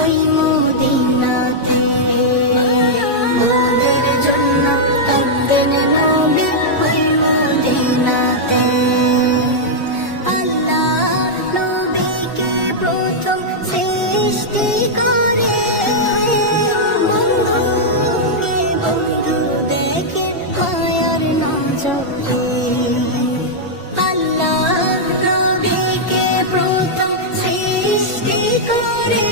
ওই মদিনাতে। মোদের জন্য একদিন নবী ওই মদিনাতে। আল্লাহ নবীকে প্রথম সৃষ্টি করে, বন্ধুকে বন্ধু দেখে মায়ার নজরে। আল্লাহ নবীকে প্রথম সৃষ্টি করে,